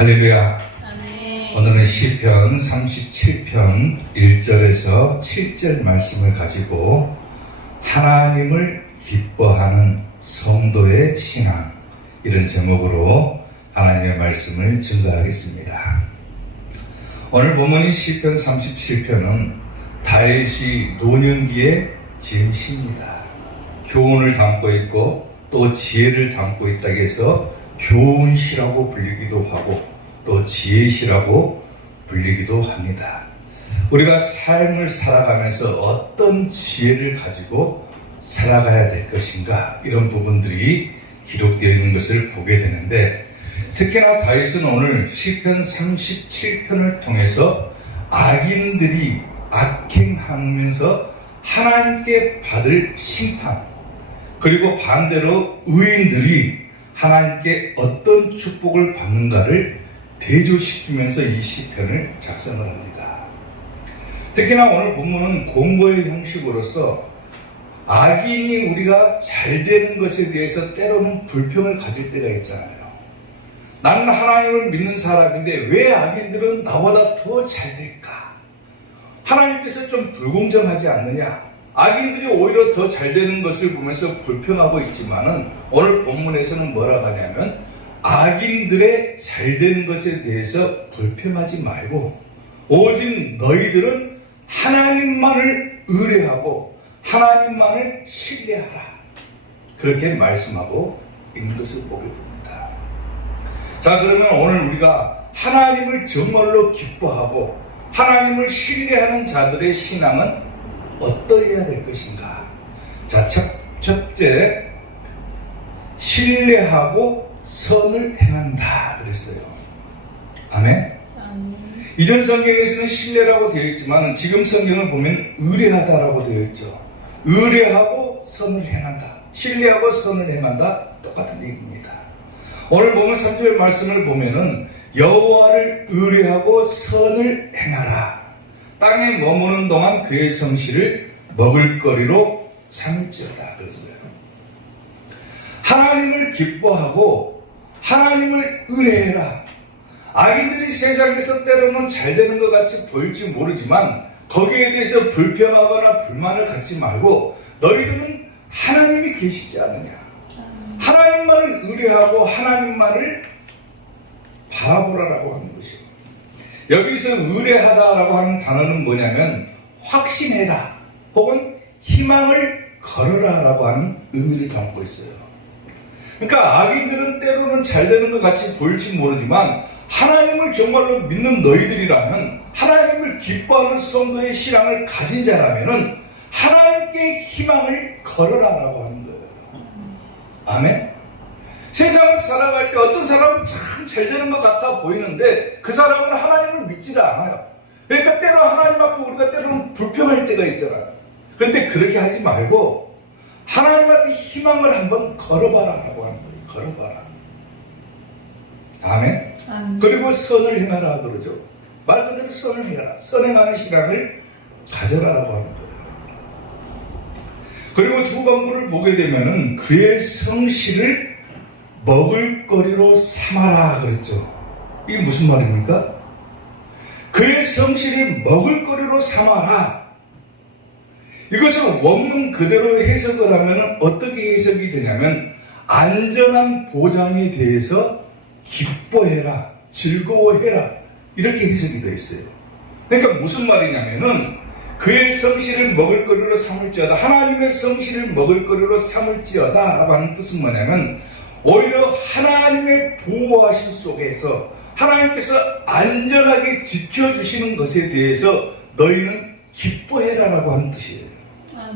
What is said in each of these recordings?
할렐루야. 아멘. 오늘은 시편 37편 1절에서 7절 말씀을 가지고 하나님을 기뻐하는 성도의 신앙, 이런 제목으로 하나님의 말씀을 증거하겠습니다. 오늘 본문인 시편 37편은 다윗이 노년기에 지은 시입니다. 교훈을 담고 있고 또 지혜를 담고 있다고 해서 교훈시라고 불리기도 하고 또 지혜시라고 불리기도 합니다. 우리가 삶을 살아가면서 어떤 지혜를 가지고 살아가야 될 것인가, 이런 부분들이 기록되어 있는 것을 보게 되는데, 특히나 다윗은 오늘 시편 37편을 통해서 악인들이 악행하면서 하나님께 받을 심판, 그리고 반대로 의인들이 하나님께 어떤 축복을 받는가를 대조시키면서 이 시편을 작성을 합니다. 특히나 오늘 본문은 공고의 형식으로서 악인이 우리가 잘 되는 것에 대해서 때로는 불평을 가질 때가 있잖아요. 나는 하나님을 믿는 사람인데 왜 악인들은 나보다 더 잘 될까? 하나님께서 좀 불공정하지 않느냐? 악인들이 오히려 더 잘 되는 것을 보면서 불평하고 있지만은 오늘 본문에서는 뭐라고 하냐면 악인들의 잘 되는 것에 대해서 불평하지 말고 오직 너희들은 하나님만을 의뢰하고 하나님만을 신뢰하라, 그렇게 말씀하고 있는 것을 보게 됩니다. 자, 그러면 오늘 우리가 하나님을 정말로 기뻐하고 하나님을 신뢰하는 자들의 신앙은 어떠해야 될 것인가? 자, 첫째, 신뢰하고 선을 행한다 그랬어요. 아멘? 아멘. 이전 성경에서는 신뢰라고 되어 있지만 지금 성경을 보면 의뢰하다라고 되어 있죠. 의뢰하고 선을 행한다, 신뢰하고 선을 행한다, 똑같은 얘기입니다. 오늘 보면 3절 말씀을 보면은 여호와를 의뢰하고 선을 행하라. 땅에 머무는 동안 그의 성실을 먹을거리로 삼을지어다 그랬어요. 하나님을 기뻐하고 하나님을 의뢰해라. 악인들이 세상에서 때로는 잘 되는 것 같이 보일지 모르지만 거기에 대해서 불평하거나 불만을 갖지 말고 너희들은 하나님이 계시지 않느냐, 하나님만을 의뢰하고 하나님만을 바라보라라고 하는 것이에요. 여기서 의뢰하다라고 하는 단어는 뭐냐면 확신해라 혹은 희망을 걸어라라고 하는 의미를 담고 있어요. 그러니까 악인들은 때로는 잘 되는 것 같이 보일지 모르지만 하나님을 정말로 믿는 너희들이라면, 하나님을 기뻐하는 성도의 신앙을 가진 자라면은 하나님께 희망을 걸어라라고 하는 거예요. 아멘? 세상을 살아갈 때 어떤 사람은 참 잘 되는 것 같아 보이는데 그 사람은 하나님을 믿지를 않아요. 그러니까 때로 하나님 앞에 우리가 때로는 불평할 때가 있잖아요. 그런데 그렇게 하지 말고 하나님한테 희망을 한번 걸어봐라라고 하는 거예요. 걸어봐라. 아멘? 그리고 선을 행하라 그러죠. 말 그대로 선을 행하라. 선행하는 신앙을 가져라라고 하는 거예요. 그리고 두 번부를 보게 되면은 그의 성실을 먹을거리로 삼아라 그랬죠. 이게 무슨 말입니까? 그의 성실을 먹을거리로 삼아라. 이것을 원문 그대로 해석을 하면 어떻게 해석이 되냐면 안전한 보장에 대해서 기뻐해라, 즐거워해라, 이렇게 해석이 되어 있어요. 그러니까 무슨 말이냐면은 그의 성실을 먹을거리로 삼을지어다, 하나님의 성실을 먹을거리로 삼을지어다 라고 하는 뜻은 뭐냐면 오히려 하나님의 보호하심 속에서 하나님께서 안전하게 지켜주시는 것에 대해서 너희는 기뻐해라라고 하는 뜻이에요.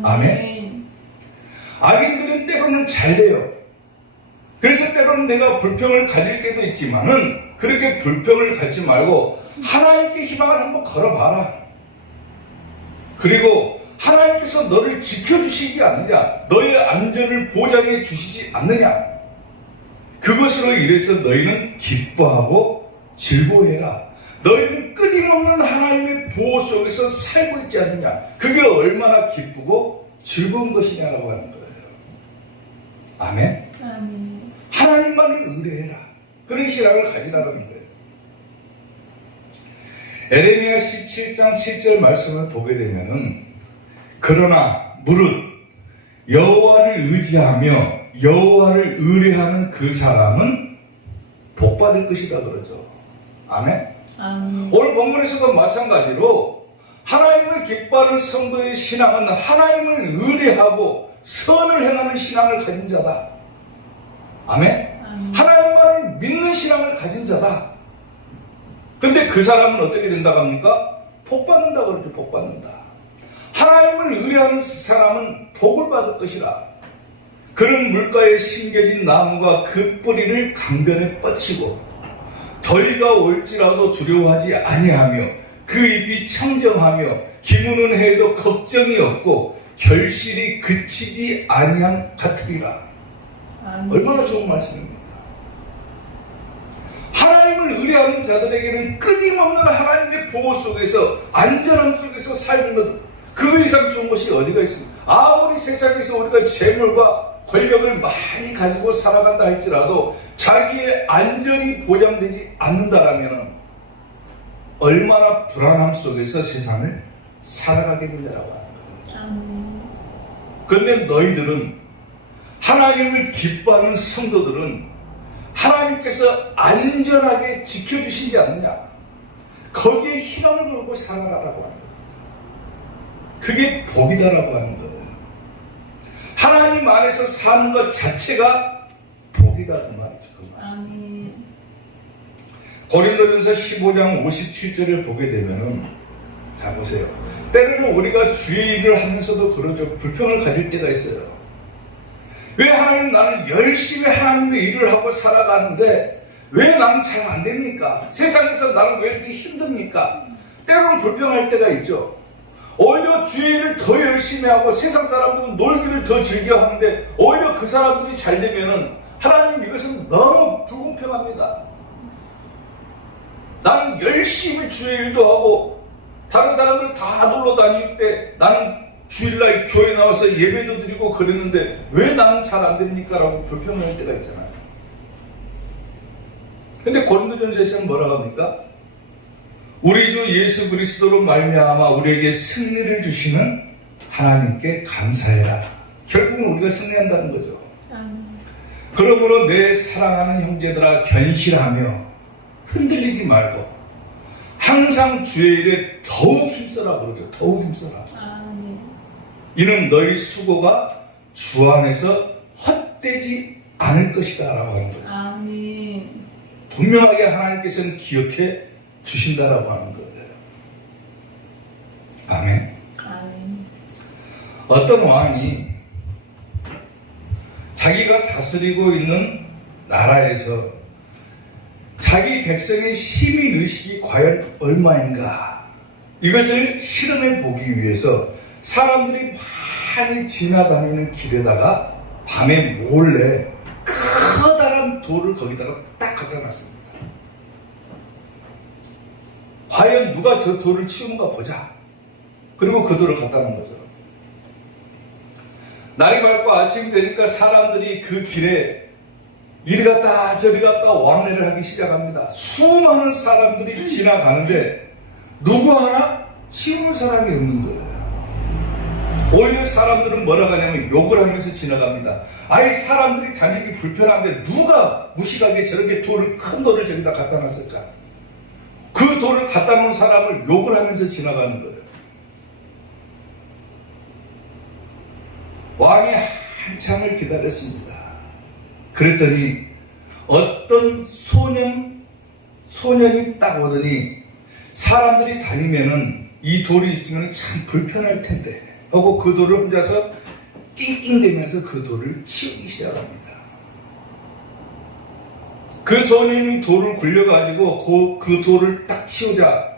아멘? 악인들은 때로는 잘 돼요. 그래서 때로는 내가 불평을 가질 때도 있지만은 그렇게 불평을 갖지 말고 하나님께 희망을 한번 걸어봐라. 그리고 하나님께서 너를 지켜주시지 않느냐, 너의 안전을 보장해 주시지 않느냐, 그것으로 인해서 너희는 기뻐하고 즐거워해라. 너희는 끊임없는 하나님의 보호 속에서 살고 있지 않느냐, 그게 얼마나 기쁘고 즐거운 것이냐라고 하는 거예요. 아멘? 아멘. 하나님만을 의뢰해라. 그런 신앙을 가지라는 거예요. 에레미야 17장 7절 말씀을 보게 되면은 그러나 무릇 여호와를 의지하며 여호와를 의뢰하는 그 사람은 복받을 것이다 그러죠. 아멘. 오늘 본문에서도 마찬가지로 하나님을 기뻐하는 성도의 신앙은 하나님을 의뢰하고 선을 행하는 신앙을 가진 자다. 아멘. 하나님만을 믿는 신앙을 가진 자다. 근데 그 사람은 어떻게 된다고 합니까? 복받는다 그러죠. 복받는다. 하나님을 의뢰하는 사람은 복을 받을 것이라. 그는 물가에 심겨진 나무가 그 뿌리를 강변에 뻗치고 더위가 올지라도 두려워하지 아니하며 그 잎이 청정하며 기무는 해도 걱정이 없고 결실이 그치지 아니함 같으리라. 얼마나 좋은 말씀입니다. 하나님을 의뢰하는 자들에게는 끊임없는 하나님의 보호 속에서 안전함 속에서 살는 것, 그 이상 좋은 것이 어디가 있습니까? 아무리 세상에서 우리가 재물과 권력을 많이 가지고 살아간다 할지라도 자기의 안전이 보장되지 않는다라면 얼마나 불안함 속에서 세상을 살아가겠느냐라고 하는 거예요. 그런데 너희들은, 하나님을 기뻐하는 성도들은 하나님께서 안전하게 지켜주시지 않느냐, 거기에 희망을 걸고 살아라라고 하는 거예요. 그게 복이다라고 하는 거예요. 하나님 안에서 사는 것 자체가 복이다 그 말이죠. 고린도전서 15장 57절을 보게 되면은, 자 보세요. 때로는 우리가 주의 일을 하면서도 그러죠. 불평을 가질 때가 있어요. 왜 하나님, 나는 열심히 하나님의 일을 하고 살아가는데 왜 나는 잘 안 됩니까? 세상에서 나는 왜 이렇게 힘듭니까? 때로는 불평할 때가 있죠. 오히려 주의 일을 더 열심히 하고 세상 사람들은 놀기를 더 즐겨 하는데 오히려 그 사람들이 잘 되면은 하나님, 이것은 너무 불공평합니다. 나는 열심히 주의 일도 하고 다른 사람들 다 놀러 다닐 때 나는 주일날 교회 나와서 예배도 드리고 그랬는데 왜 나는 잘 안 됩니까? 라고 불평을 할 때가 있잖아요. 근데 고린도전서에서는 뭐라고 합니까? 우리 주 예수 그리스도로 말미암아 우리에게 승리를 주시는 하나님께 감사해라. 결국은 우리가 승리한다는 거죠. 그러므로 내 사랑하는 형제들아, 견실하며 흔들리지 말고 항상 주의 일에 더욱 힘써라 그러죠. 더욱 힘써라. 이는 너희 수고가 주 안에서 헛되지 않을 것이다 라고 하는 거죠. 분명하게 하나님께서는 기억해 주신다라고 하는 거예요. 아멘. 어떤 왕이 자기가 다스리고 있는 나라에서 자기 백성의 시민의식이 과연 얼마인가, 이것을 실험해 보기 위해서 사람들이 많이 지나다니는 길에다가 밤에 몰래 커다란 돌을 거기다가 딱 갖다 놨습니다. 과연 누가 저 돌을 치우는가 보자. 그리고 그 돌을 갖다 놓은 거죠. 날이 밝고 아침이 되니까 사람들이 그 길에 이리 갔다 저리 갔다 왕래를 하기 시작합니다. 수많은 사람들이 지나가는데 누구 하나 치우는 사람이 없는 거예요. 오히려 사람들은 뭐라고 하냐면 욕을 하면서 지나갑니다. 아예 사람들이 다니기 불편한데 누가 무식하게 저렇게 큰 돌을 저기다 갖다 놨을까? 그 돌을 갖다 놓은 사람을 욕을 하면서 지나가는 거예요. 왕이 한참을 기다렸습니다. 그랬더니 어떤 소년이 딱 오더니, 사람들이 다니면은 이 돌이 있으면 참 불편할 텐데 하고 그 돌을 혼자서 낑낑대면서 그 돌을 치우기 시작합니다. 그 소년이 돌을 굴려가지고 그 돌을 딱 치우자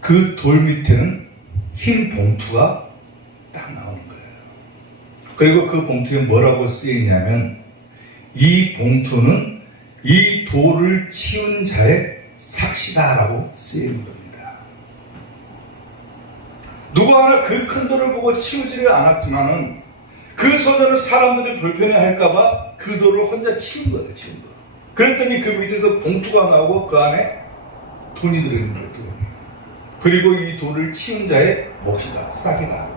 그 돌 밑에는 흰 봉투가 딱 나오는 거예요. 그리고 그 봉투에 뭐라고 쓰여있냐면, 이 봉투는 이 돌을 치운 자의 삭시다라고 쓰여있는 겁니다. 누구 하나 그 큰 돌을 보고 치우지를 않았지만은 그 소년은 사람들이 불편해할까봐 그 돌을 혼자 치운 거예요. 치운 거. 그랬더니 그 밑에서 봉투가 나오고 그 안에 돈이 들어있는 거예요. 돈이. 그리고 이 돌을 치운 자의 몫이다. 싹이다.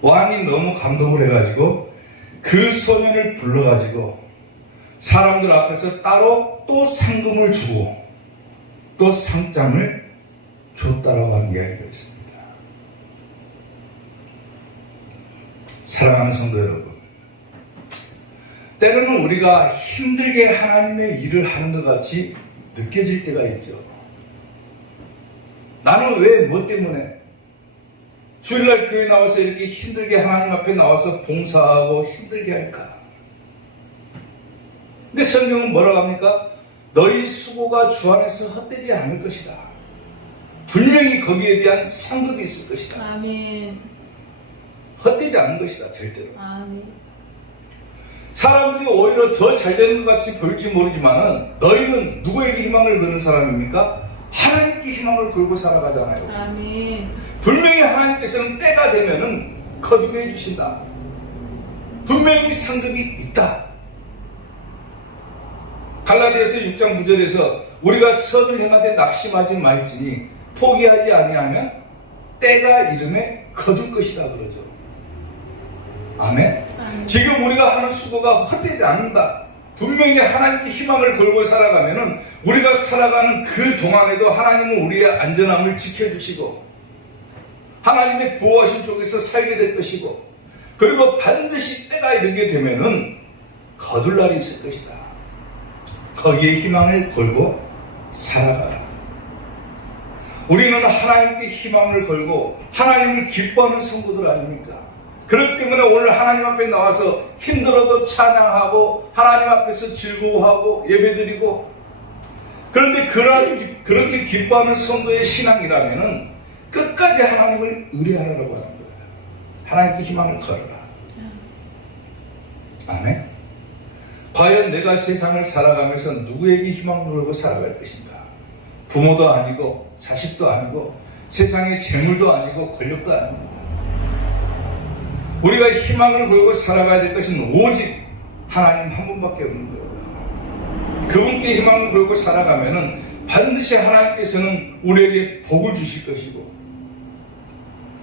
왕이 너무 감동을 해가지고 그 소년을 불러가지고 사람들 앞에서 따로 또 상금을 주고 또 상장을 줬다라고 하는 이야기가 있습니다. 사랑하는 성도 여러분, 때로는 우리가 힘들게 하나님의 일을 하는 것 같이 느껴질 때가 있죠. 나는 왜 뭐 때문에 주일날 교회 나와서 이렇게 힘들게 하나님 앞에 나와서 봉사하고 힘들게 할까? 근데 성경은 뭐라고 합니까? 너희 수고가 주 안에서 헛되지 않을 것이다. 분명히 거기에 대한 상급이 있을 것이다. 아멘. 헛되지 않는 것이다. 절대로. 아멘. 사람들이 오히려 더 잘되는 것 같이 보일지 모르지만 너희는 누구에게 희망을 거는 사람입니까? 하나님께 희망을 걸고 살아가잖아요. 아멘. 분명히 하나님께서는 때가 되면은 거두게 해주신다. 분명히 상급이 있다. 갈라디아서 6장 9절에서 우리가 선을 행하되 낙심하지 말지니 포기하지 아니하면 때가 이름에 거둘 것이다 그러죠. 아멘. 지금 우리가 하는 수고가 헛되지 않는다. 분명히 하나님께 희망을 걸고 살아가면은 우리가 살아가는 그 동안에도 하나님은 우리의 안전함을 지켜주시고 하나님의 보호하신 쪽에서 살게 될 것이고 그리고 반드시 때가 이르게 되면은 거둘 날이 있을 것이다. 거기에 희망을 걸고 살아가라. 우리는 하나님께 희망을 걸고 하나님을 기뻐하는 성도들 아닙니까? 그렇기 때문에 오늘 하나님 앞에 나와서 힘들어도 찬양하고 하나님 앞에서 즐거워하고 예배드리고 그런데 그렇게 기뻐하는 성도의 신앙이라면은 끝까지 하나님을 의뢰하라고 하는 거예요. 하나님께 희망을 걸어라. 아멘. 과연 내가 세상을 살아가면서 누구에게 희망을 걸고 살아갈 것인가? 부모도 아니고 자식도 아니고 세상의 재물도 아니고 권력도 아닙니다. 우리가 희망을 걸고 살아가야 될 것은 오직 하나님 한 분밖에 없는 거예요. 그분께 희망을 걸고 살아가면은 반드시 하나님께서는 우리에게 복을 주실 것이고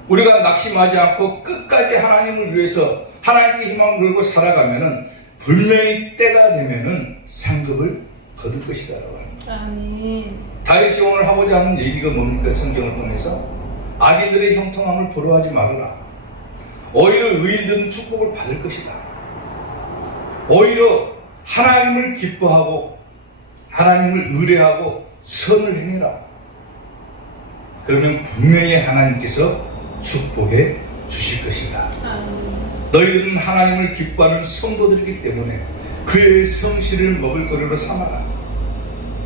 우리가 낙심하지 않고 끝까지 하나님을 위해서 하나님께 희망을 걸고 살아가면은 분명히 때가 되면은 상급을 거둘 것이다라고 합니다. 아멘. 다윗이 오늘 하고자 하는 얘기가 뭡니까? 성경을 통해서 악인들의 형통함을 부러워하지 말아라. 오히려 의인들은 축복을 받을 것이다. 오히려 하나님을 기뻐하고 하나님을 의뢰하고 선을 행해라. 그러면 분명히 하나님께서 축복해 주실 것이다. 너희들은 하나님을 기뻐하는 성도들이기 때문에 그의 성실을 먹을거리로 삼아라.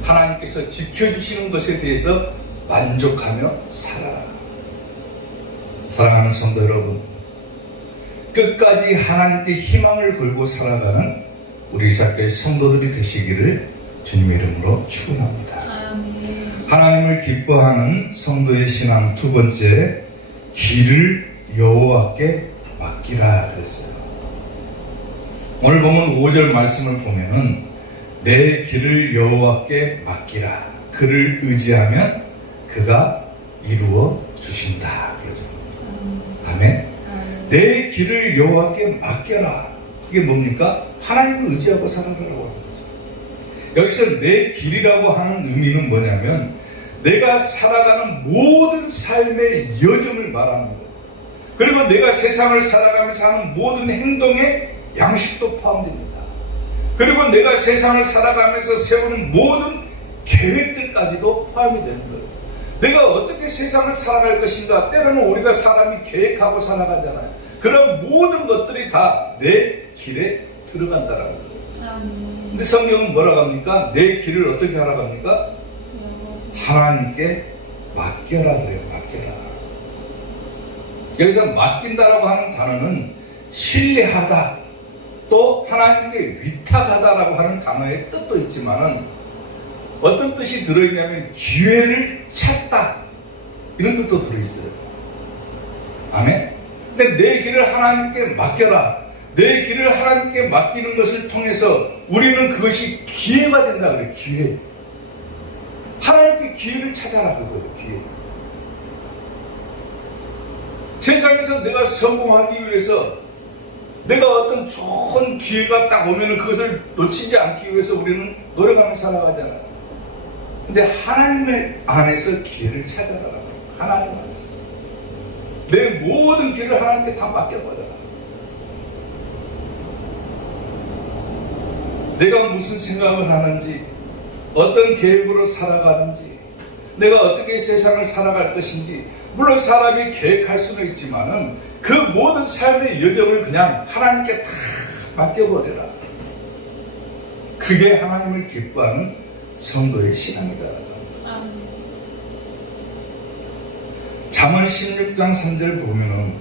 하나님께서 지켜주시는 것에 대해서 만족하며 살아라. 사랑하는 성도 여러분, 끝까지 하나님께 희망을 걸고 살아가는 우리 사교의 성도들이 되시기를 주님의 이름으로 축원합니다. 하나님을 기뻐하는 성도의 신앙 두 번째, 길을 여호와께 맡기라 그랬어요. 오늘 보면 5절 말씀을 보면은 내 길을 여호와께 맡기라. 그를 의지하면 그가 이루어 주신다 그러죠. 아멘. 내 길을 여호와께 맡겨라. 그게 뭡니까? 하나님을 의지하고 살아가라고 하는 거죠. 여기서 내 길이라고 하는 의미는 뭐냐면 내가 살아가는 모든 삶의 여정을 말하는 거예요. 그리고 내가 세상을 살아가면서 하는 모든 행동에 양식도 포함됩니다. 그리고 내가 세상을 살아가면서 세우는 모든 계획들까지도 포함이 되는 거예요. 내가 어떻게 세상을 살아갈 것인가? 때로는 우리가 사람이 계획하고 살아가잖아요. 그런 모든 것들이 다 내 길에 들어간다라는 거예요. 근데 성경은 뭐라고 합니까? 내 길을 어떻게 하라고 합니까? 하나님께 맡겨라 그래요. 맡겨라. 여기서 맡긴다라고 하는 단어는 신뢰하다, 또 하나님께 위탁하다라고 하는 단어의 뜻도 있지만은 어떤 뜻이 들어있냐면 기회를 찾다 이런 뜻도 들어있어요. 아멘. 근데 내 길을 하나님께 맡겨라. 내 길을 하나님께 맡기는 것을 통해서 우리는 그것이 기회가 된다 그래요. 기회. 하나님께 기회를 찾아라 그거예요. 기회. 세상에서 내가 성공하기 위해서 내가 어떤 좋은 기회가 딱 오면 그것을 놓치지 않기 위해서 우리는 노력하며 살아가잖아요. 근데 하나님의 안에서 기회를 찾아라. 하나님 안에서. 내 모든 길을 하나님께 다 맡겨버려라. 내가 무슨 생각을 하는지, 어떤 계획으로 살아가는지, 내가 어떻게 세상을 살아갈 것인지, 물론 사람이 계획할 수는 있지만은 그 모든 삶의 여정을 그냥 하나님께 다 맡겨버려라. 그게 하나님을 기뻐하는 성도의 신앙이다. 잠언 16장 3절 보면은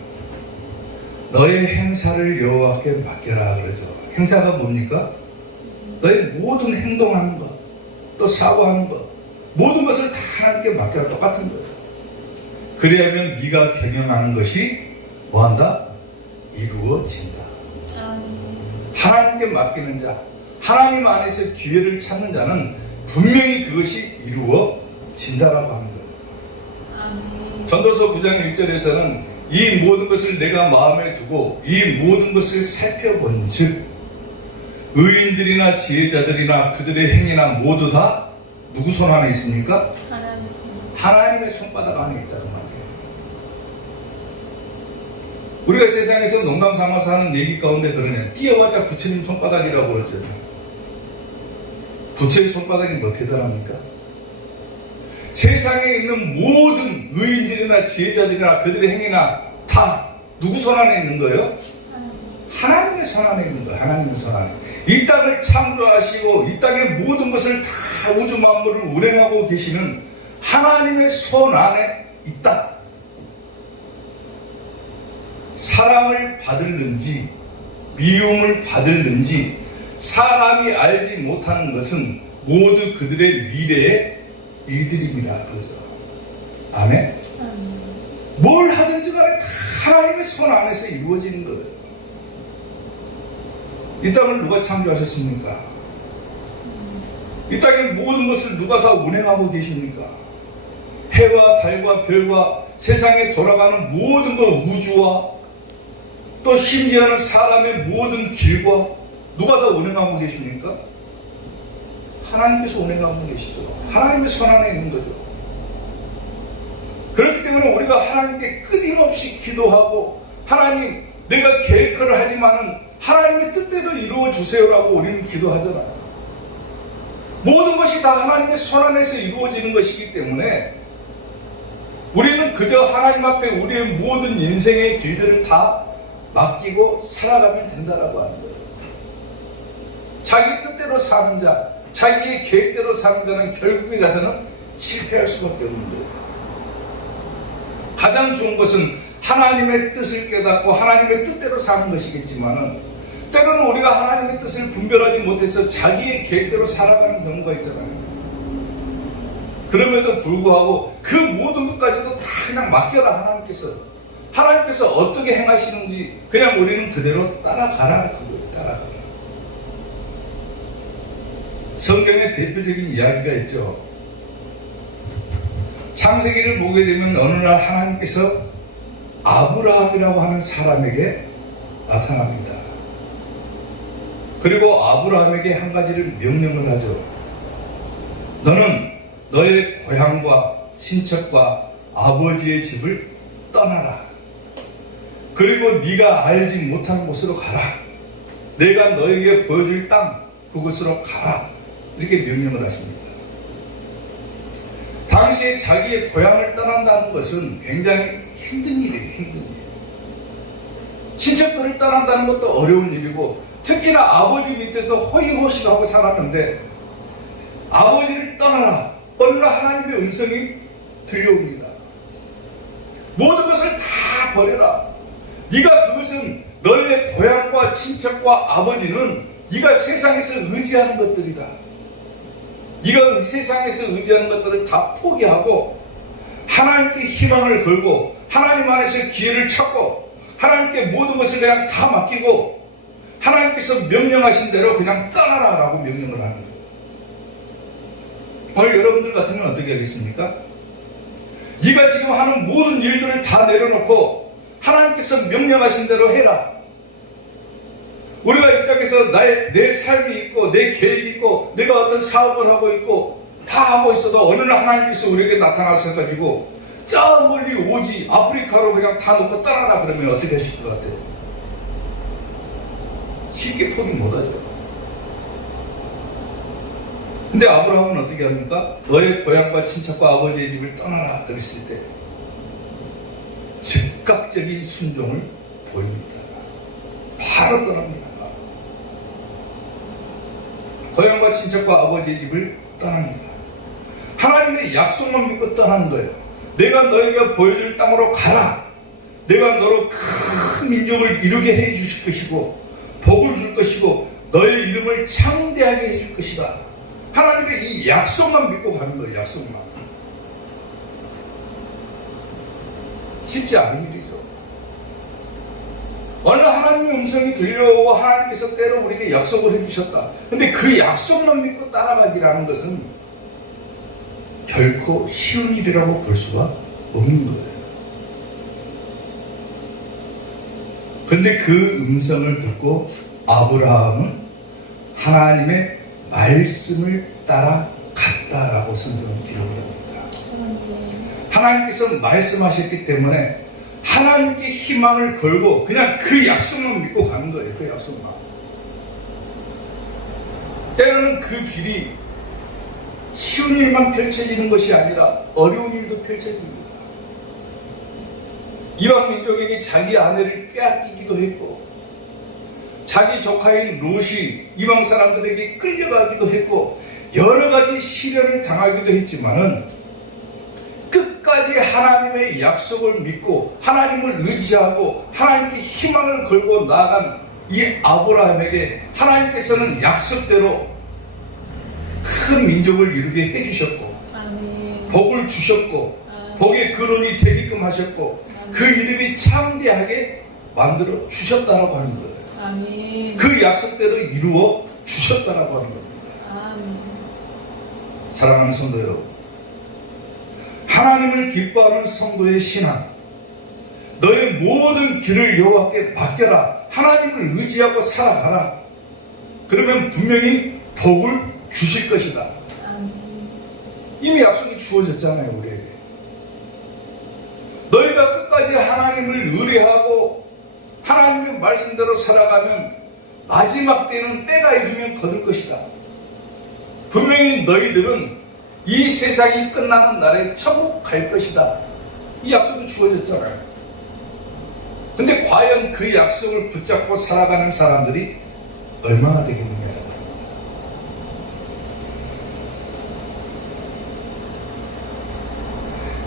너의 행사를 여호와께 맡겨라 그러죠. 행사가 뭡니까? 너의 모든 행동하는 것, 또 사고하는 것, 모든 것을 다 하나님께 맡겨라. 똑같은 거예요. 그래야면 네가 경영하는 것이 뭐한다? 이루어진다. 하나님께 맡기는 자, 하나님 안에서 기회를 찾는 자는 분명히 그것이 이루어진다라고 하는 거예요. 전도서 9장 1절에서는 이 모든 것을 내가 마음에 두고 이 모든 것을 살펴본 즉 의인들이나 지혜자들이나 그들의 행위나 모두 다 누구 손 안에 있습니까? 하나님의 손바닥 안에 있다는 말이에요. 우리가 세상에서 농담 삼아서 하는 얘기 가운데 그러네. 뛰어봤자 부처님 손바닥이라고 그러죠. 부처의 손바닥이 뭐 대단합니까? 세상에 있는 모든 의인들이나 지혜자들이나 그들의 행위나 다 누구 손 안에 있는 거예요? 하나님의 손 안에 있는 거예요. 하나님의 손 안에. 이 땅을 창조하시고 이 땅의 모든 것을 다 우주 만물을 운행하고 계시는 하나님의 손 안에 있다. 사랑을 받을는지 미움을 받을는지 사람이 알지 못하는 것은 모두 그들의 미래의 일들입니다. 그죠? 아멘? 뭘 하든지 간에 다 하나님의 손 안에서 이루어지는 거예요. 이 땅을 누가 창조하셨습니까? 이 땅의 모든 것을 누가 다 운행하고 계십니까? 해와 달과 별과 세상에 돌아가는 모든 것, 우주와 또 심지어는 사람의 모든 길과 누가 다 운행하고 계십니까? 하나님께서 운행하고 계시죠. 하나님의 손 안에 있는 거죠. 그렇기 때문에 우리가 하나님께 끊임없이 기도하고 하나님 내가 계획을 하지만은 하나님의 뜻대로 이루어 주세요라고 우리는 기도하잖아요. 모든 것이 다 하나님의 손 안에서 이루어지는 것이기 때문에 우리는 그저 하나님 앞에 우리의 모든 인생의 길들을 다 맡기고 살아가면 된다라고 하는 거예요. 자기 뜻대로 사는 자, 자기의 계획대로 사는 자는 결국에 가서는 실패할 수밖에 없는 거예요. 가장 좋은 것은 하나님의 뜻을 깨닫고 하나님의 뜻대로 사는 것이겠지만은 때로는 우리가 하나님의 뜻을 분별하지 못해서 자기의 계획대로 살아가는 경우가 있잖아요. 그럼에도 불구하고 그 모든 것까지도 다 그냥 맡겨라. 하나님께서 어떻게 행하시는지 그냥 우리는 그대로 따라가라. 그거예요. 따라가라. 성경의 대표적인 이야기가 있죠. 창세기를 보게 되면 어느 날 하나님께서 아브라함이라고 하는 사람에게 나타납니다. 그리고 아브라함에게 한 가지를 명령을 하죠. 너는 너의 고향과 친척과 아버지의 집을 떠나라. 그리고 네가 알지 못한 곳으로 가라. 내가 너에게 보여줄 땅 그곳으로 가라. 이렇게 명령을 하십니다. 당시에 자기의 고향을 떠난다는 것은 굉장히 힘든 일이에요. 힘든 일. 친척들을 떠난다는 것도 어려운 일이고 특히나 아버지 밑에서 호의호식하고 살았는데 아버지를 떠나라. 어느 날 하나님의 음성이 들려옵니다. 모든 것을 다 버려라. 네가 그것은 너의 고향과 친척과 아버지는 네가 세상에서 의지하는 것들이다. 네가 세상에서 의지하는 것들을 다 포기하고 하나님께 희망을 걸고 하나님 안에서 기회를 찾고 하나님께 모든 것을 그냥 다 맡기고 하나님께서 명령하신 대로 그냥 떠나라 라고 명령을 하는 거예요. 오늘 여러분들 같으면 어떻게 하겠습니까? 네가 지금 하는 모든 일들을 다 내려놓고 하나님께서 명령하신 대로 해라. 우리가 이 땅에서 내 삶이 있고 내 계획이 있고 내가 어떤 사업을 하고 있고 다 하고 있어도 어느 날 하나님께서 우리에게 나타나셔가지고 저 멀리 오지 아프리카로 그냥 다 놓고 떠나라 그러면 어떻게 하실 것 같아요? 쉽게 포기 못하죠. 근데 아브라함은 어떻게 합니까? 너의 고향과 친척과 아버지의 집을 떠나라 그랬을 때 즉각적인 순종을 보입니다. 바로 떠납니다. 고향과 친척과 아버지의 집을 떠납니다. 하나님의 약속만 믿고 떠나는 거예요. 내가 너에게 보여줄 땅으로 가라. 내가 너로 큰 민족을 이루게 해주실 것이고 복을 줄 것이고 너의 이름을 창대하게 해줄 것이다. 하나님의 이 약속만 믿고 가는 거예요. 약속만. 쉽지 않은 일이죠. 어느 하나님의 음성이 들려오고 하나님께서 때로 우리에게 약속을 해주셨다. 근데 그 약속만 믿고 따라가기라는 것은 결코 쉬운 일이라고 볼 수가 없는 거예요. 근데 그 음성을 듣고 아브라함은 하나님의 말씀을 따라갔다라고 성경은 기록을 합니다. 하나님께서 말씀하셨기 때문에 하나님께 희망을 걸고 그냥 그 약속만 믿고 가는 거예요. 그 약속만. 때로는 그 길이 쉬운 일만 펼쳐지는 것이 아니라 어려운 일도 펼쳐집니다. 이방 민족에게 자기 아내를 빼앗기기도 했고 자기 조카인 롯이 이방 사람들에게 끌려가기도 했고 여러 가지 시련을 당하기도 했지만은 끝까지 하나님의 약속을 믿고 하나님을 의지하고 하나님께 희망을 걸고 나아간 이 아브라함에게 하나님께서는 약속대로 큰 민족을 이루게 해주셨고 아멘. 복을 주셨고 아멘. 복의 근원이 되게끔 하셨고 아멘. 그 이름이 창대하게 만들어 주셨다라고 하는 거예요. 아멘. 그 약속대로 이루어 주셨다라고 하는 겁니다. 아멘. 사랑하는 성도 여러분, 하나님을 기뻐하는 성도의 신앙, 너의 모든 길을 여호와께 맡겨라. 하나님을 의지하고 살아가라. 그러면 분명히 복을 주실 것이다. 아멘. 이미 약속이 주어졌잖아요, 우리에게. 너희가 끝까지 하나님을 의뢰하고 하나님의 말씀대로 살아가면 마지막 때는 때가 이르면 거둘 것이다. 분명히 너희들은 이 세상이 끝나는 날에 천국 갈 것이다. 이 약속이 주어졌잖아요. 근데 과연 그 약속을 붙잡고 살아가는 사람들이 얼마나 되겠느냐라는 거예요.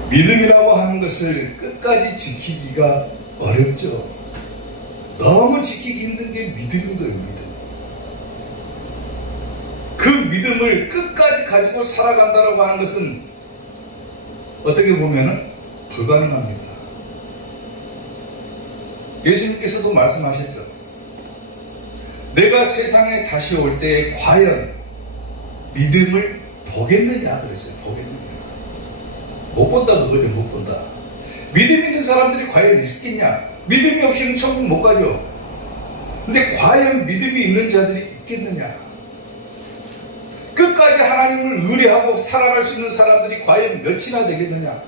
믿음이라고 하는 것을 끝까지 지키기가 어렵죠. 너무 지키기 힘든 게 믿음인 거예요, 믿음. 그 믿음을 끝까지 가지고 살아간다고 하는 것은 어떻게 보면 불가능합니다. 예수님께서도 말씀하셨죠. 내가 세상에 다시 올 때 과연 믿음을 보겠느냐 그랬어요. 보겠느냐. 못 본다 그거죠. 못 본다. 믿음 있는 사람들이 과연 있겠냐. 믿음이 없이는 천국 못 가죠. 근데 과연 믿음이 있는 자들이 있겠느냐. 끝까지 하나님을 의뢰하고 살아갈 수 있는 사람들이 과연 몇이나 되겠느냐.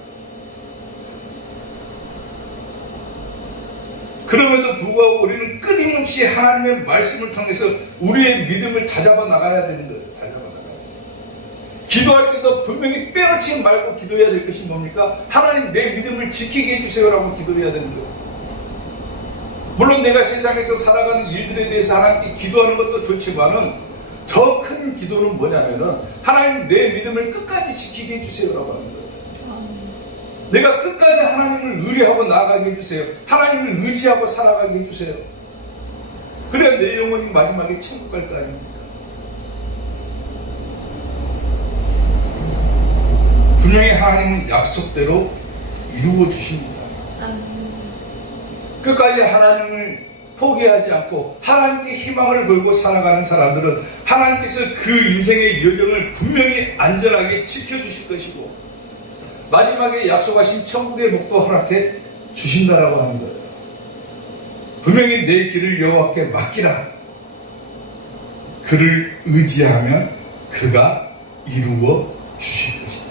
그럼에도 불구하고 우리는 끊임없이 하나님의 말씀을 통해서 우리의 믿음을 다잡아 나가야 되는 거예요. 다잡아 나가야 돼요. 기도할 때도 분명히 빼놓지 말고 기도해야 될 것이 뭡니까? 하나님 내 믿음을 지키게 해주세요라고 기도해야 되는 거예요. 물론 내가 세상에서 살아가는 일들에 대해서 하나님께 기도하는 것도 좋지만은 더 큰 기도는 뭐냐면은 하나님 내 믿음을 끝까지 지키게 해주세요라고 하는 거예요. 내가 끝까지 하나님을 의뢰하고 나아가게 해주세요. 하나님을 의지하고 살아가게 해주세요. 그래야 내 영혼이 마지막에 천국 갈 거 아닙니까? 분명히 하나님은 약속대로 이루어 주십니다. 끝까지 하나님을 포기하지 않고 하나님께 희망을 걸고 살아가는 사람들은 하나님께서 그 인생의 여정을 분명히 안전하게 지켜주실 것이고 마지막에 약속하신 천국의 목도 허락해 주신다라고 하는 거예요. 분명히 내 길을 여호와께 맡기라. 그를 의지하면 그가 이루어 주실 것이다.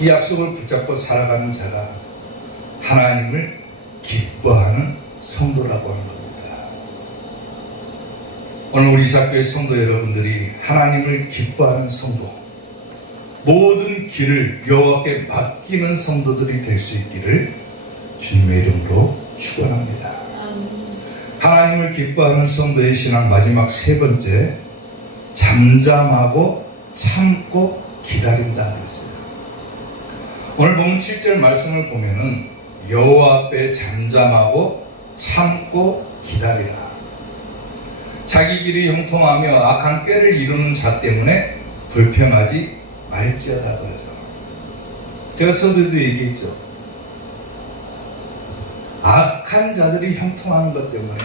이 약속을 붙잡고 살아가는 자가 하나님을 기뻐하는 성도라고 하는 겁니다. 오늘 우리 이사교회 성도 여러분들이 하나님을 기뻐하는 성도, 모든 길을 여호와께 맡기는 성도들이 될 수 있기를 주님의 이름으로 축원합니다. 하나님을 기뻐하는 성도의 신앙 마지막 세 번째, 잠잠하고 참고 기다린다 그랬어요. 오늘 보면 7절 말씀을 보면은 여호와 앞에 잠잠하고 참고 기다리라. 자기 길이 형통하며 악한 꾀를 이루는 자 때문에 불평하지 말지어다 그러죠. 제가 서두에도 얘기했죠. 악한 자들이 형통하는 것 때문에,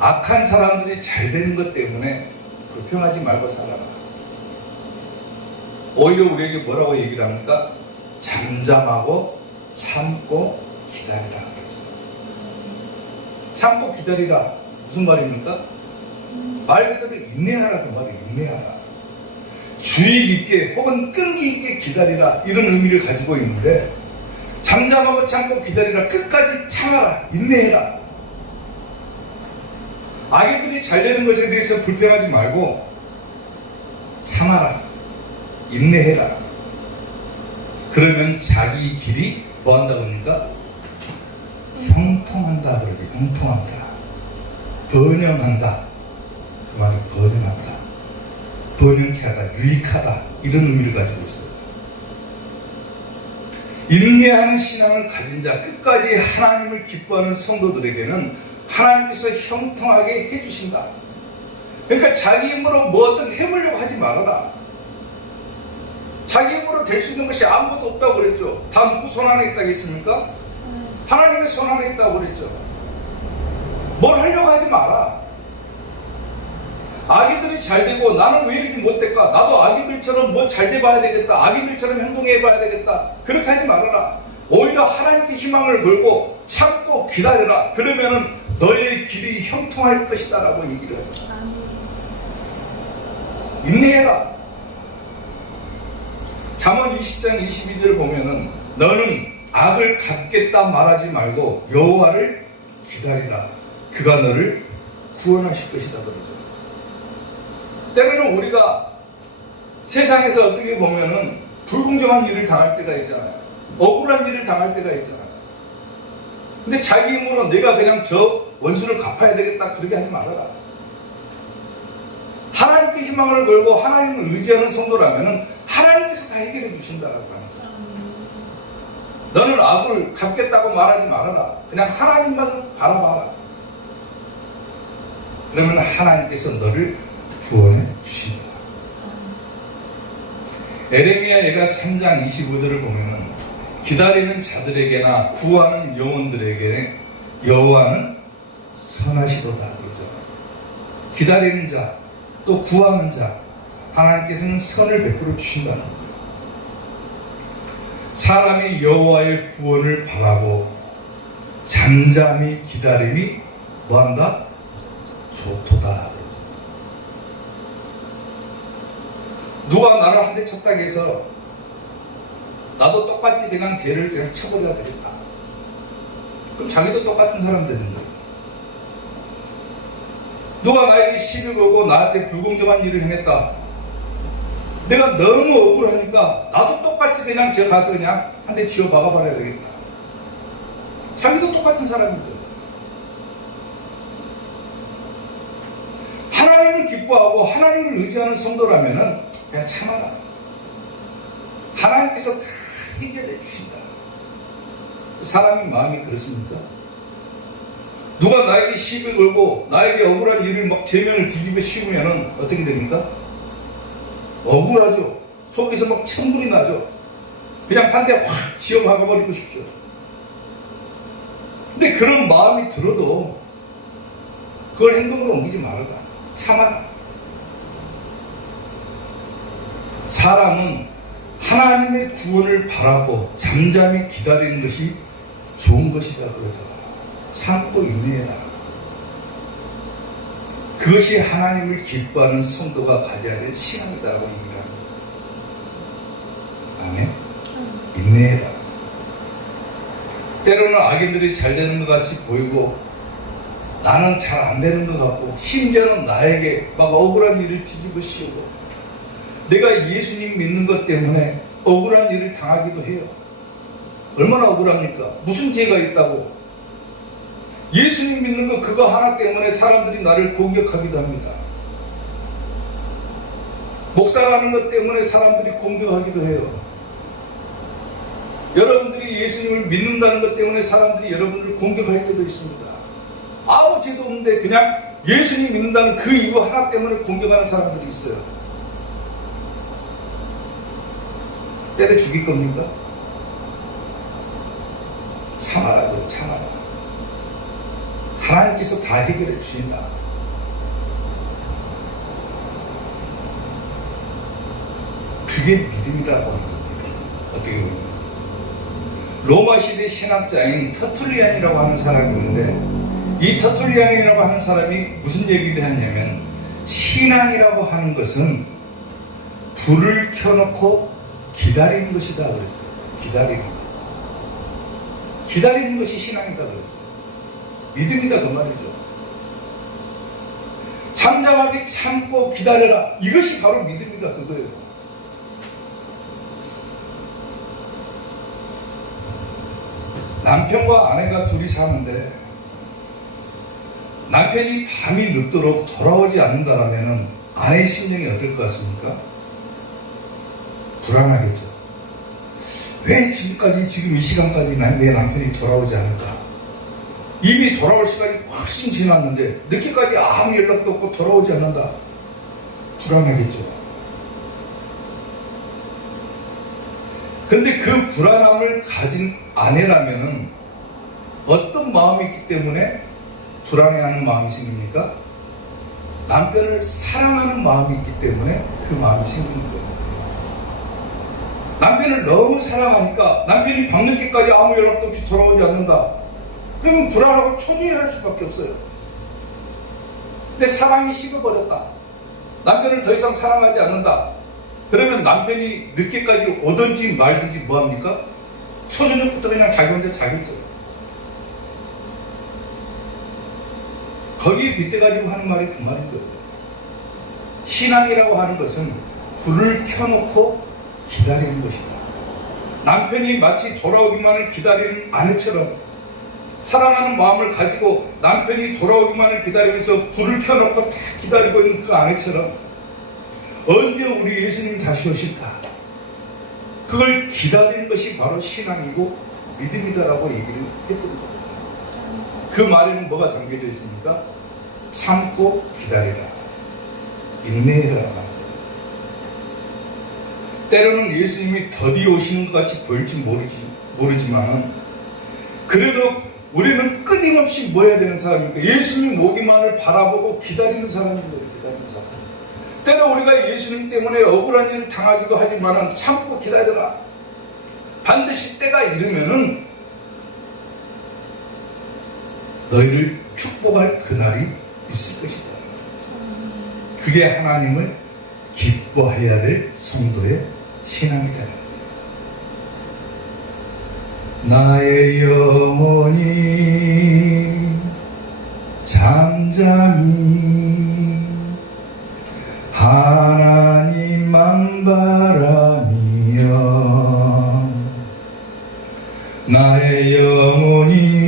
악한 사람들이 잘 되는 것 때문에 불평하지 말고 살아라. 오히려 우리에게 뭐라고 얘기를 합니까? 잠잠하고 참고 기다리라 그러죠. 참고 기다리라 무슨 말입니까? 말 그대로 인내하라 그 말이에요. 인내하라. 주의 깊게 혹은 끈기 있게 기다리라 이런 의미를 가지고 있는데, 잠잠하고 참고 기다리라, 끝까지 참아라, 인내해라. 아기들이 잘 되는 것에 대해서 불평하지 말고 참아라, 인내해라. 그러면 자기 길이 뭐한다 그러니까 형통한다 그러지. 형통한다, 번영한다. 그 말이 번영한다, 번영케 하다, 유익하다 이런 의미를 가지고 있어요. 인내하는 신앙을 가진 자, 끝까지 하나님을 기뻐하는 성도들에게는 하나님께서 형통하게 해주신다. 그러니까 자기 힘으로 뭐 어떻게 해보려고 하지 말아라. 자기 힘으로 될 수 있는 것이 아무것도 없다고 그랬죠. 다 누구 손 안에 있다겠습니까? 하나님의 손 안에 있다고 그랬죠. 뭘 하려고 하지 마라. 아기들이 잘 되고 나는 왜 이렇게 못될까? 나도 아기들처럼 뭐 잘 돼봐야 되겠다. 아기들처럼 행동해봐야 되겠다. 그렇게 하지 말아라. 오히려 하나님께 희망을 걸고 참고 기다려라. 그러면은 너의 길이 형통할 것이다 라고 얘기를 하잖아. 인내해라. 잠언 20장 22절 보면은 너는 악을 갚겠다 말하지 말고 여호와를 기다리라. 그가 너를 구원하실 것이다 그러죠. 때로는 우리가 세상에서 어떻게 보면은 불공정한 일을 당할 때가 있잖아요. 억울한 일을 당할 때가 있잖아요. 근데 자기 힘으로 내가 그냥 저 원수를 갚아야 되겠다 그렇게 하지 말아라. 하나님께 희망을 걸고 하나님을 의지하는 성도라면은 하나님께서 다 해결해 주신다라고 하는 거야. 너는 악을 갚겠다고 말하지 말아라. 그냥 하나님만 바라봐라. 그러면 하나님께서 너를 구원해 주신다. 에레미야 예가 3장 25절을 보면은 기다리는 자들에게나 구하는 영혼들에게 여호와는 선하시도다 그러죠. 기다리는 자, 또 구하는 자, 하나님께서는 선을 베풀어 주신다는 거예요. 사람이 여호와의 구원을 바라고 잠잠히 기다림이 뭐한다? 좋도다. 누가 나를 한 대 쳤다 해서 나도 똑같이 그냥 죄를 그냥 쳐버려야 되겠다. 그럼 자기도 똑같은 사람 되는 거예요. 누가 나에게 시비 걸고 나한테 불공정한 일을 행했다. 내가 너무 억울하니까 나도 똑같이 그냥 저 가서 그냥 한 대 쥐어 박아버려야 되겠다. 자기도 똑같은 사람인 거예요. 하나님을 기뻐하고 하나님을 의지하는 성도라면은 그냥 참아라. 하나님께서 다 해결해 주신다. 사람의 마음이 그렇습니까? 누가 나에게 시비를 걸고 나에게 억울한 일을 막 제면을 뒤집어 씌우면은 어떻게 됩니까? 억울하죠. 속에서 막 천불이 나죠. 그냥 한 대 확 지어 박아버리고 싶죠. 근데 그런 마음이 들어도 그걸 행동으로 옮기지 말아라. 참아라. 사람은 하나님의 구원을 바라고 잠잠히 기다리는 것이 좋은 것이다 그러죠. 참고 인내해라. 그것이 하나님을 기뻐하는 성도가 가져야 될 신앙이다라고 얘기를 합니다. 아멘. 인내해라. 때로는 악인들이 잘 되는 것 같이 보이고 나는 잘 안 되는 것 같고 심지어는 나에게 막 억울한 일을 뒤집어 씌우고 내가 예수님 믿는 것 때문에 억울한 일을 당하기도 해요. 얼마나 억울합니까? 무슨 죄가 있다고? 예수님 믿는 거 그거 하나 때문에 사람들이 나를 공격하기도 합니다. 목사라는 것 때문에 사람들이 공격하기도 해요. 여러분들이 예수님을 믿는다는 것 때문에 사람들이 여러분을 공격할 때도 있습니다. 아무 죄도 없는데 그냥 예수님 믿는다는 그 이유 하나 때문에 공격하는 사람들이 있어요. 때려 죽일 겁니까? 참아라도 참아라. 하나님께서 다 해결해 주신다. 그게 믿음이라고 하는 겁니다. 어떻게 보면 로마 시대 신학자인 터툴리안이라고 하는 사람이 있는데 이 터툴리안이라고 하는 사람이 무슨 얘기를 했냐면 신앙이라고 하는 것은 불을 켜놓고 기다리는 것이다 그랬어요. 기다리는 것. 기다리는 것이 신앙이다 그랬어요. 믿음이다 그 말이죠. 잠잠하게 참고 기다려라. 이것이 바로 믿음이다 그거예요. 남편과 아내가 둘이 사는데 남편이 밤이 늦도록 돌아오지 않는다면 아내의 심정이 어떨 것 같습니까? 불안하겠죠. 왜 지금까지 지금 이 시간까지 내 남편이 돌아오지 않을까? 이미 돌아올 시간이 훨씬 지났는데 늦게까지 아무 연락도 없고 돌아오지 않는다. 불안하겠죠. 근데 그 불안함을 가진 아내라면은 어떤 마음이 있기 때문에 불안해하는 마음이 생깁니까? 남편을 사랑하는 마음이 있기 때문에 그 마음이 생기는 거예요. 남편을 너무 사랑하니까 남편이 밤늦게까지 아무 연락도 없이 돌아오지 않는다. 그러면 불안하고 초조해할 수밖에 없어요. 근데 사랑이 식어버렸다. 남편을 더 이상 사랑하지 않는다. 그러면 남편이 늦게까지 오든지 말든지 뭐합니까? 초저녁부터 그냥 자기 혼자 자겠죠. 거기에 빗대가지고 하는 말이 그 말인 거예요. 신앙이라고 하는 것은 불을 켜놓고 기다리는 것이다. 남편이 마치 돌아오기만을 기다리는 아내처럼 사랑하는 마음을 가지고 남편이 돌아오기만을 기다리면서 불을 켜놓고 다 기다리고 있는 그 아내처럼 언제 우리 예수님 다시 오실까? 그걸 기다리는 것이 바로 신앙이고 믿음이다라고 얘기를 했던 거예요. 그 말에는 뭐가 담겨져 있습니까? 참고 기다리라. 인내해라. 때로는 예수님이 더디 오시는 것 같이 보일지 모르지만 그래도 우리는 끊임없이 뭐 해야 되는 사람입니까? 예수님 오기만을 바라보고 기다리는 사람인 거예요. 기다리는 사람. 때로 우리가 예수님 때문에 억울한 일을 당하기도 하지만 참고 기다려라. 반드시 때가 이르면은 너희를 축복할 그날이 있을 것이다. 그게 하나님을 기뻐해야 될 성도의 신앙이다. 나의 영혼이 잠잠히 하나님만 바라며 나의 영혼이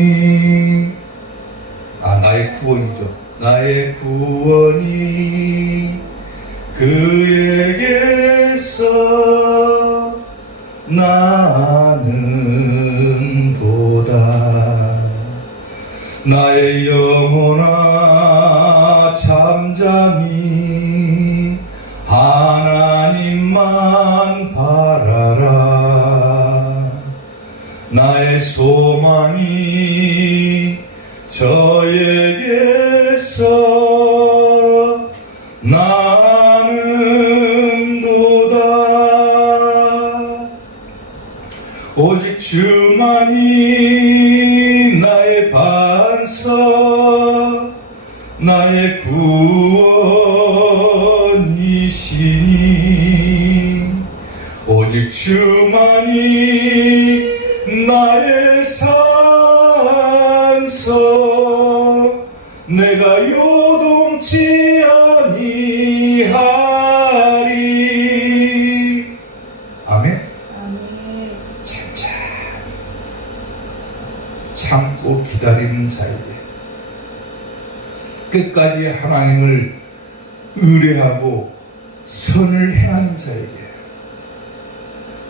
나의 구원이죠. 나의 구원이 그에게서 나는 도다. 나의 영혼아 잠잠히 하나님만 바라라. 나의 소망이 저에게서 나는 도다. 오직 주만이 나의 반석, 나의 구원이시니 오직 주만이 나의 산석, 내가 요동치 아니하리. 아멘. 아멘. 천천히 참고 기다리는 자에게, 끝까지 하나님을 의뢰하고 선을 행하는 자에게,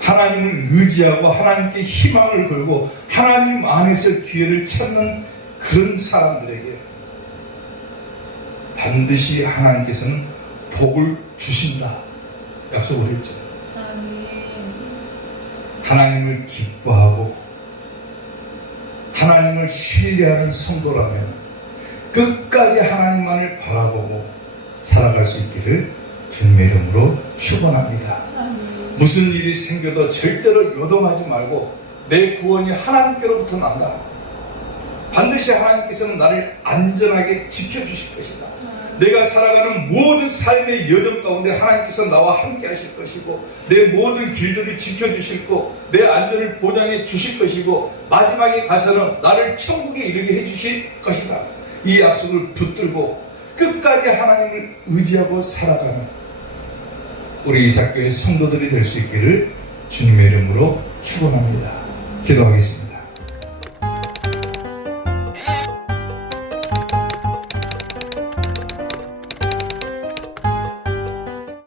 하나님을 의지하고 하나님께 희망을 걸고 하나님 안에서 기회를 찾는 그런 사람들에게 반드시 하나님께서는 복을 주신다 약속을 했죠. 아멘. 하나님을 기뻐하고 하나님을 신뢰하는 성도라면 끝까지 하나님만을 바라보고 살아갈 수 있기를 주님의 이름으로 축원합니다. 아멘. 무슨 일이 생겨도 절대로 요동하지 말고 내 구원이 하나님께로부터 난다. 반드시 하나님께서는 나를 안전하게 지켜주실 것이다. 내가 살아가는 모든 삶의 여정 가운데 하나님께서 나와 함께 하실 것이고 내 모든 길들을 지켜주시고 내 안전을 보장해 주실 것이고 마지막에 가서는 나를 천국에 이르게 해주실 것이다. 이 약속을 붙들고 끝까지 하나님을 의지하고 살아가는 우리 이삭교회 성도들이 될 수 있기를 주님의 이름으로 축원합니다. 기도하겠습니다.